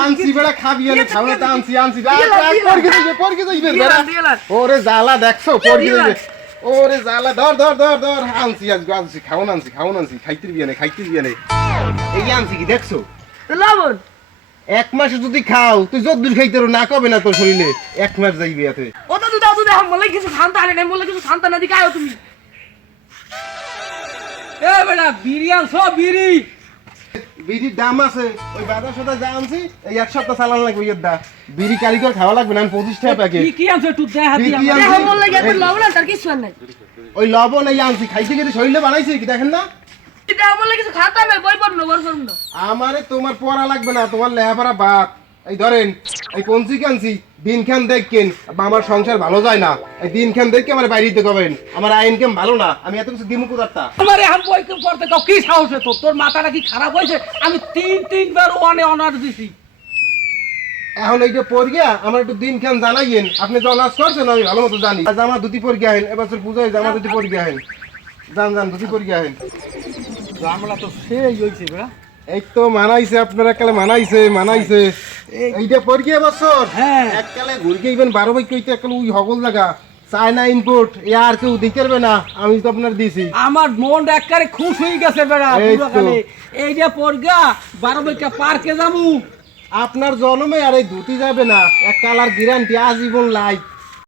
আনছি বেড়া খাবি আনে খাওয়া তা আনছি পরকে যাইবে বেড়া ওরে জ্বালা দেখছো পরকে যাইবে ওরে জ্বালা ধর আনছি আনছি খাওন আনছি খাইতে বিয়ানে এই আনছি কি দেখছো লবণ এক মাসে যদি খাও তুই যদ্দুর খাইতে না কবে না তোর শরীরে এক মাস যাইবে এতে ও তো দুধ মলে কিছু খান্তা আনে নাই মলে কিছু খান্তা না দিকে আয়ো তুমি এ বেটা বিড়ি আনছো বিড়ি বিড়ির দাম আছে ওই বাজার সাথে যা আনছি এই এক সপ্তাহ চালান লাগবে ইয়ের দা বিড়ি কারিগর খাওয়া লাগবে না আমি 25 টাকা প্যাকেট কি আনছো একটু দেখা কি দিয়া আনছি? দেখো মলে গেছে লবণ আর তার কিছু আর নাই ওই লবণ এই আনছি খাইতে গেলে শরীরে বানাইছে কি দেখেন না এটা মলে কিছু খান্তা না বই পড়নো বড় করুন না আমারে তোমার পড়া লাগবে না তোমার লেহাপড়া বাদ এই ধরেন এই পঞ্চি আনছি দিন খান দেখেন আমার সংসার ভালো যায় না এই দিন খান দেখে আমার বাইরে দিতে কবেন আমার আইন কেম ভালো না আমি এত কিছু দিমু কোদারটা আমারে হাম বই পড়তে কাও কি সাহস তো তোর মাথাটা কি খারাপ হইছে আমি তিনবার ওয়ানে অনার দিছি এখন এইটা পড়িয়া আমার একটু দিন খান জানাইয়েন আপনি তো অনার্স করছেন আমি ভালো মতো জানি আজ আমার দুটি পরীক্ষা আহেন এবছর পূজায় জামা দুটি পরীক্ষা আহেন জান দুটি পরীক্ষা আহেন আমরা তো সেই হইছে বেড়া এই তো মানাইছে আপনারা কালে মানাইছে এইটা পরীক্ষা বছর হ্যাঁ। এককালে ঘুরকে ইভেন 12 বাইক কইতে এককালে ওই হগল জায়গা চায়না ইম্পোর্ট আর কেউ দিতে পারবে না আমি তো আপনার দিছি আমার মন একবারে খুশ হয়ে গেছে বেড়া এই তো। পুরো এই যে পরগা 12 বইকা পার্কে যামু আপনার জন্মে আর এই ধুতি যাবে না এক কালার গ্যারান্টি আজীবন লাইফ